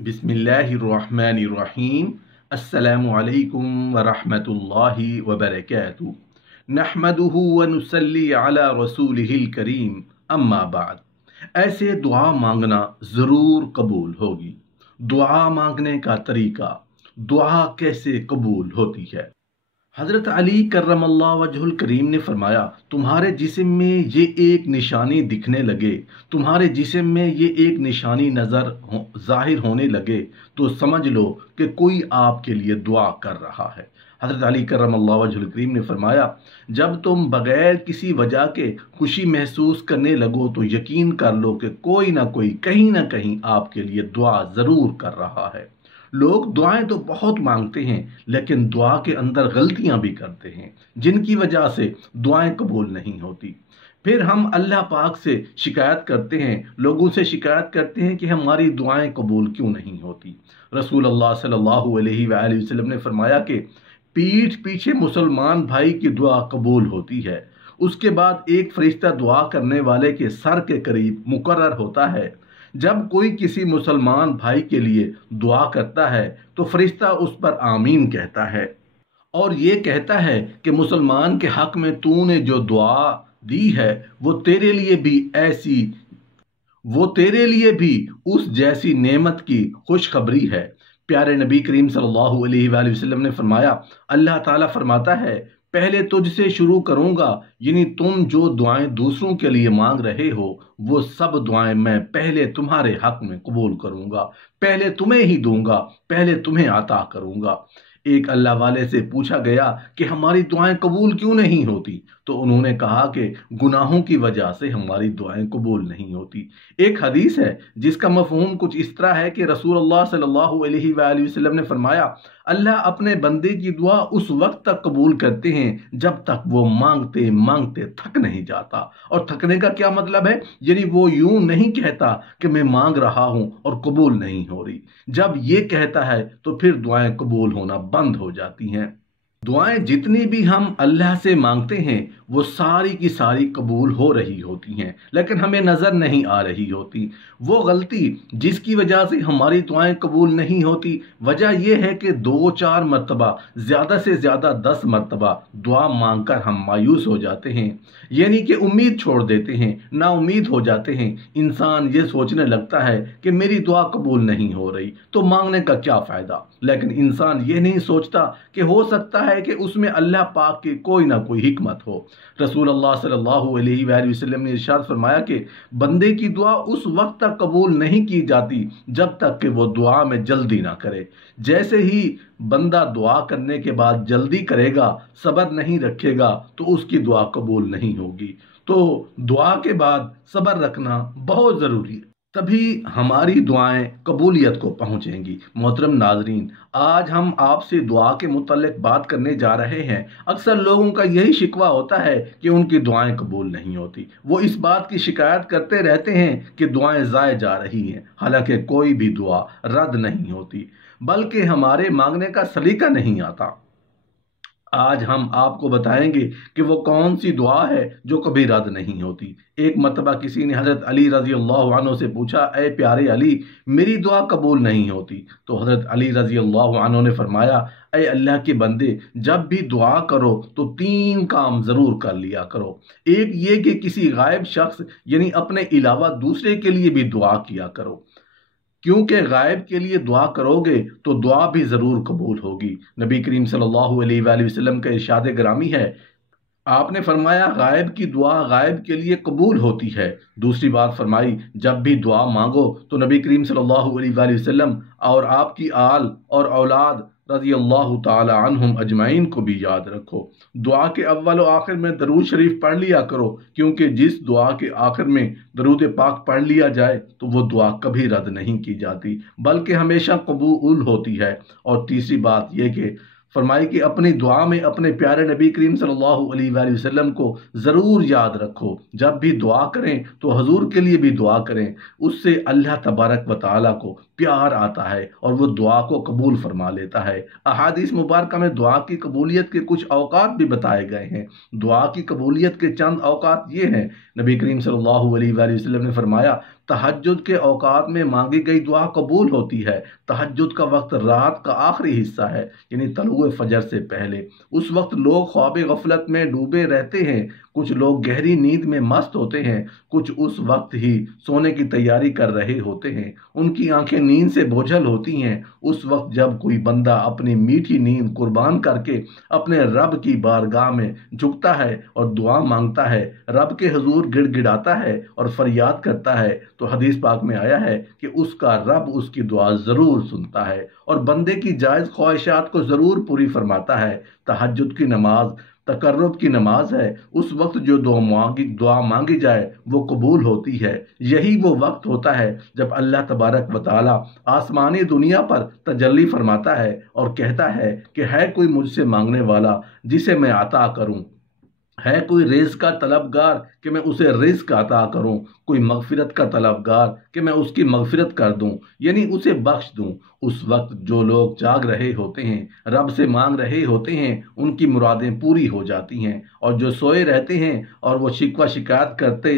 बिस्मिल्लाहिर्रहमानिर्रहीम। अस्सलामु अलैकुम वरहमतुल्लाहि वबरकातुहू। नहमदुहु व नुसल्ली अला रसूलिहिल करीम, अम्मा बाद। ऐसे दुआ मांगना ज़रूर कबूल होगी। दुआ मांगने का तरीका, दुआ कैसे कबूल होती है। हज़रत अली करमल्लाहु वजहुल करीम ने फरमाया, तुम्हारे जिस्म में ये एक निशानी दिखने लगे, तुम्हारे जिस्म में ये एक निशानी ज़ाहिर होने लगे तो समझ लो कि कोई आपके लिए दुआ कर रहा है। हज़रत अली करमल्लाहु वजहुल करीम ने फरमाया, जब तुम बग़ैर किसी वजह के खुशी महसूस करने लगो तो यकीन कर लो कि कोई ना कोई कहीं ना कहीं आपके लिए दुआ ज़रूर कर रहा है। लोग दुआएं तो बहुत मांगते हैं लेकिन दुआ के अंदर गलतियां भी करते हैं जिनकी वजह से दुआएं कबूल नहीं होती। फिर हम अल्लाह पाक से शिकायत करते हैं, लोगों से शिकायत करते हैं कि हमारी दुआएं कबूल क्यों नहीं होती। रसूल अल्लाह सल्लल्लाहु अलैहि वसल्लम ने फरमाया कि पीठ पीछे मुसलमान भाई की दुआ कबूल होती है, उसके बाद एक फरिश्ता दुआ करने वाले के सर के करीब मुकर्रर होता है। जब कोई किसी मुसलमान भाई के लिए दुआ करता है तो फरिश्ता उस पर आमीन कहता है और ये कहता है कि मुसलमान के हक में तूने जो दुआ दी है वो तेरे लिए भी उस जैसी नेमत की खुशखबरी है। प्यारे नबी करीम सल्लल्लाहु अलैहि वसल्लम ने फरमाया, अल्लाह ताला फरमाता है, पहले तुझसे शुरू करूंगा, यानी तुम जो दुआएं दूसरों के लिए मांग रहे हो वो सब दुआएं मैं पहले तुम्हारे हक में कबूल करूंगा, पहले तुम्हें ही दूंगा, पहले तुम्हें अता करूंगा। एक अल्लाह वाले से पूछा गया कि हमारी दुआएं कबूल क्यों नहीं होती, तो उन्होंने कहा कि गुनाहों की वजह से हमारी दुआएं कबूल नहीं होती। एक हदीस है जिसका मफहूम कुछ इस तरह है कि रसूलुल्लाह सल्लल्लाहु अलैहि वसल्लम ने फरमाया, अल्लाह अपने बंदे की दुआ उस वक्त तक कबूल करते हैं जब तक वो मांगते मांगते थक नहीं जाता। और थकने का क्या मतलब है, यानी वो यूं नहीं कहता कि मैं मांग रहा हूं और कबूल नहीं हो रही। जब ये कहता है तो फिर दुआएं कबूल होना बंद हो जाती हैं। दुआएं जितनी भी हम अल्लाह से मांगते हैं वो सारी की सारी कबूल हो रही होती हैं, लेकिन हमें नज़र नहीं आ रही होती। वो गलती जिसकी वजह से हमारी दुआएं कबूल नहीं होती, वजह यह है कि 2-4 मरतबा, ज़्यादा से ज़्यादा 10 मरतबा दुआ मांगकर हम मायूस हो जाते हैं, यानी कि उम्मीद छोड़ देते हैं, नाउम्मीद हो जाते हैं। इंसान ये सोचने लगता है कि मेरी दुआ कबूल नहीं हो रही तो मांगने का क्या फ़ायदा। लेकिन इंसान ये नहीं सोचता कि हो सकता है कि उसमें अल्लाह पाक की कोई ना कोई हिकमत हो। रसूलुल्लाह सल्लल्लाहु अलैहि वसल्लम ने इरशाद फरमाया कि बंदे की दुआ उस वक्त तक कबूल नहीं की जाती जब तक कि वो दुआ में जल्दी ना करे। जैसे ही बंदा दुआ करने के बाद जल्दी करेगा, सब्र नहीं रखेगा, तो उसकी दुआ कबूल नहीं होगी। तो दुआ के बाद सब्र रखना बहुत ज़रूरी है, तभी हमारी दुआएं कबूलियत को पहुंचेंगी। मोहतरम नाजरीन, आज हम आपसे दुआ के मुतल्लिक बात करने जा रहे हैं। अक्सर लोगों का यही शिकवा होता है कि उनकी दुआएं कबूल नहीं होती। वो इस बात की शिकायत करते रहते हैं कि दुआएं ज़ाय जा रही हैं, हालांकि कोई भी दुआ रद्द नहीं होती, बल्कि हमारे मांगने का सलीका नहीं आता। आज हम आपको बताएंगे कि वो कौन सी दुआ है जो कभी रद्द नहीं होती। एक मरतबा किसी ने हज़रत अली रज़ी अल्लाह अन्हु से पूछा, ए प्यारे अली, मेरी दुआ कबूल नहीं होती। तो हज़रत अली रज़ी अल्लाह अन्हु ने फरमाया, ए अल्लाह के बंदे, जब भी दुआ करो तो 3 काम ज़रूर कर लिया करो। एक ये कि किसी गायब शख्स यानी अपने अलावा दूसरे के लिए भी दुआ किया करो, क्योंकि गायब के लिए दुआ करोगे तो दुआ भी ज़रूर कबूल होगी। नबी करीम सल्लल्लाहु अलैहि वसल्लम का इरशाद ग्रामी है, आपने फरमाया गायब की दुआ गायब के लिए कबूल होती है। दूसरी बात फरमाई, जब भी दुआ मांगो तो नबी करीम सल्लल्लाहु अलैहि वसल्लम और आपकी आल और औलाद रज़ी अल्लाह ताला अन्हुम अजमाइन को भी याद रखो। दुआ के अव्वल और आखिर में दरूद शरीफ पढ़ लिया करो, क्योंकि जिस दुआ के आखिर में दरूद पाक पढ़ लिया जाए तो वो दुआ कभी रद्द नहीं की जाती, बल्कि हमेशा कबूल होती है। और तीसरी बात यह कि फरमाई कि अपनी दुआ में अपने प्यारे नबी करीम सल्लल्लाहु अलैहि वसल्लम को ज़रूर याद रखो। जब भी दुआ करें तो हजूर के लिए भी दुआ करें, उससे अल्लाह तबारक व तआला को प्यार आता है और वो दुआ को कबूल फरमा लेता है। अहादीस मुबारक में दुआ की कबूलियत के कुछ औकात भी बताए गए हैं। दुआ की कबूलियत के चंद औकात ये हैं, नबी करीम सल्लल्लाहु अलैहि वसल्लम ने फरमाया, तहज्जुद के औकात में मांगी गई दुआ कबूल होती है। तहज्जुद का वक्त रात का आखिरी हिस्सा है, यानी तलुए फजर से पहले। उस वक्त लोग ख्वाब गफलत में डूबे रहते हैं, कुछ लोग गहरी नींद में मस्त होते हैं, कुछ उस वक्त ही सोने की तैयारी कर रहे होते हैं। उनकी आंखें नींद से बोझल होती हैं। उस वक्त जब कोई बंदा अपनी मीठी नींद कुर्बान करके अपने रब की बारगाह में झुकता है और दुआ मांगता है, रब के हुजूर गिड़गिड़ाता है और फरियाद करता है, तो हदीस पाक में आया है कि उसका रब उसकी दुआ ज़रूर सुनता है और बंदे की जायज़ ख्वाहिशात को ज़रूर पूरी फरमाता है। तहज्जुद की नमाज तकर्रुब की नमाज है। उस वक्त जो दुआ मांगी जाए वो कबूल होती है। यही वो वक्त होता है जब अल्लाह तबारक व तआला आसमानी दुनिया पर तजल्ली फरमाता है और कहता है कि है कोई मुझसे मांगने वाला जिसे मैं अता करूं, है कोई रिज़्क़ का तलबगार कि मैं उसे रिज़्क़ अता करूं, कोई मगफिरत का तलबगार कि मैं उसकी मगफिरत कर दूं, यानी उसे बख्श दूं। उस वक्त जो लोग जाग रहे होते हैं, रब से मांग रहे होते हैं, उनकी मुरादें पूरी हो जाती हैं, और जो सोए रहते हैं और वो शिकवा शिकायत करते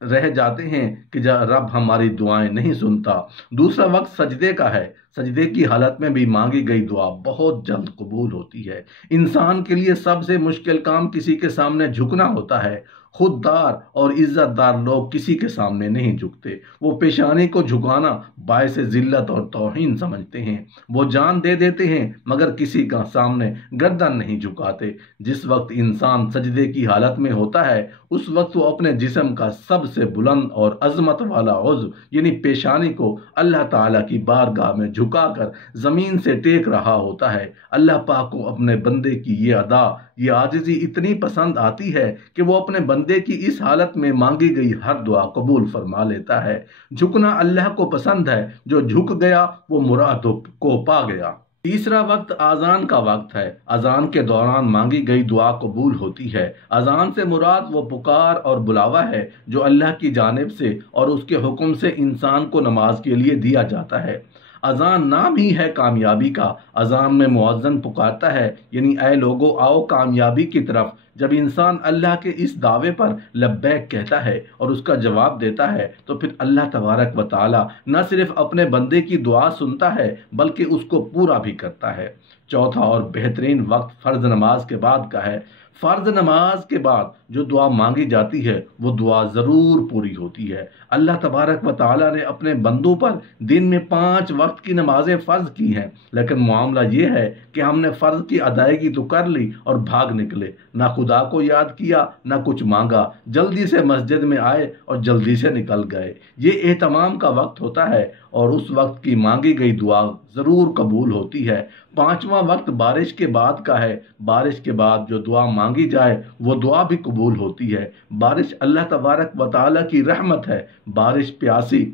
रह जाते हैं कि रब हमारी दुआएं नहीं सुनता। दूसरा वक्त सजदे का है। सजदे की हालत में भी मांगी गई दुआ बहुत जल्द कबूल होती है। इंसान के लिए सबसे मुश्किल काम किसी के सामने झुकना होता है। खुददार और इज्जतदार लोग किसी के सामने नहीं झुकते। वो पेशानी को झुकाना बायस जिल्लत और तौहीन समझते हैं। वो जान दे देते हैं मगर किसी का सामने गर्दन नहीं झुकाते। जिस वक्त इंसान सजदे की हालत में होता है उस वक्त वो अपने जिस्म का सबसे बुलंद और अजमत वाला उज़्व यानी पेशानी को अल्लाह ताला की बारगाह में झुकाकर ज़मीन से टेक रहा होता है। अल्लाह पाक को अपने बंदे की ये अदा, ये आजिज़ी इतनी पसंद आती है कि वो अपने बंदे की इस हालत में मांगी गई हर दुआ कबूल फरमा लेता है। झुकना अल्लाह को पसंद है। जो झुक गया वो मुराद को पा गया। तीसरा वक्त अजान का वक्त है। अजान के दौरान मांगी गई दुआ कबूल होती है। अजान से मुराद वो पुकार और बुलावा है जो अल्लाह की जानिब से और उसके हुक्म से इंसान को नमाज के लिए दिया जाता है। अजान नाम ही है कामयाबी का। अजान में मुअज्जिन पुकारता है, यानी ऐ लोगो आओ कामयाबी की तरफ। जब इंसान अल्लाह के इस दावे पर लब्बैक कहता है और उसका जवाब देता है तो फिर अल्लाह तबारक व तआला न सिर्फ अपने बंदे की दुआ सुनता है बल्कि उसको पूरा भी करता है। चौथा और बेहतरीन वक्त फ़र्ज नमाज के बाद का है। फ़र्ज नमाज के बाद जो दुआ मांगी जाती है वो दुआ ज़रूर पूरी होती है। अल्लाह तबारक व तआला ने अपने बंदों पर दिन में 5 वक्त की नमाजें फ़र्ज की हैं, लेकिन मामला ये है कि हमने फ़र्ज की अदायगी तो कर ली और भाग निकले, ना खुदा को याद किया ना कुछ मांगा, जल्दी से मस्जिद में आए और जल्दी से निकल गए। ये एहतमाम का वक्त होता है और उस वक्त की मांगी गई दुआ ज़रूर कबूल होती है। पांचवा वक्त बारिश के बाद का है। बारिश के बाद जो दुआ मांगी जाए वो दुआ भी कबूल होती है। बारिश अल्लाह तबारक व तआला की रहमत है। बारिश प्यासी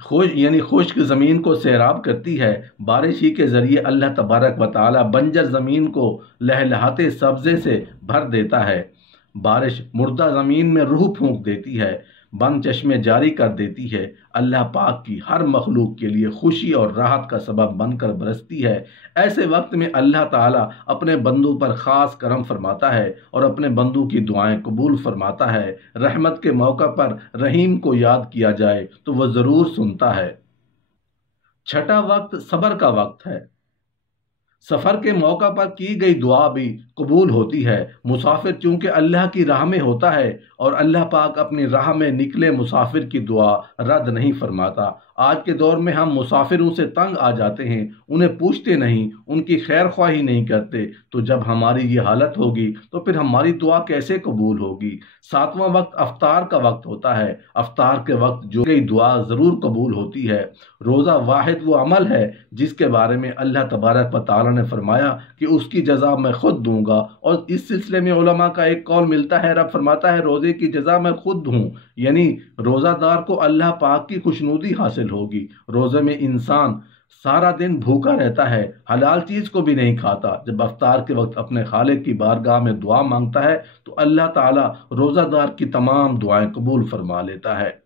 खुश्क ज़मीन को सैराब करती है। बारिश ही के ज़रिए अल्लाह तबारक व तआला बंजर ज़मीन को लहलहाते सब्ज़े से भर देता है। बारिश मुर्दा ज़मीन में रूह फूंक देती है, बंद चश्मे जारी कर देती है। अल्लाह पाक की हर मखलूक के लिए खुशी और राहत का सबब बनकर बरसती है। ऐसे वक्त में अल्लाह ताला अपने बंदों पर ख़ास करम फरमाता है और अपने बंदों की दुआएं कबूल फरमाता है। रहमत के मौका पर रहीम को याद किया जाए तो वह ज़रूर सुनता है। छठा वक्त सब्र का वक्त है। सफ़र के मौका पर की गई दुआ भी कबूल होती है। मुसाफिर चूँकि अल्लाह की राह में होता है और अल्लाह पाक अपनी राह में निकले मुसाफिर की दुआ रद्द नहीं फरमाता। आज के दौर में हम मुसाफिरों से तंग आ जाते हैं, उन्हें पूछते नहीं, उनकी खैर ख्वाही नहीं करते। तो जब हमारी ये हालत होगी तो फिर हमारी दुआ कैसे कबूल होगी। सातवां वक्त अफ्तार का वक्त होता है। अफ्तार के वक्त जो गई दुआ ज़रूर कबूल होती है। रोज़ा वाहिद वो अमल है जिसके बारे में अल्लाह तबारक व तआला ने फरमाया कि उसकी जज़ा मैं खुद दूंगा, और इस सिलसिले में उलमा का एक कौल मिलता है, रब फरमाता है रोज़े की जज़ा मैं खुद हूँ, यानी रोज़ादार को अल्लाह पाक की खुशनुदी हासिल होगी। रोज़े में इंसान सारा दिन भूखा रहता है, हलाल चीज़ को भी नहीं खाता। जब अफ्तार के वक्त अपने खालिक की बारगाह में दुआ मांगता है तो अल्लाह ताला रोज़ादार की तमाम दुआएं कबूल फरमा लेता है।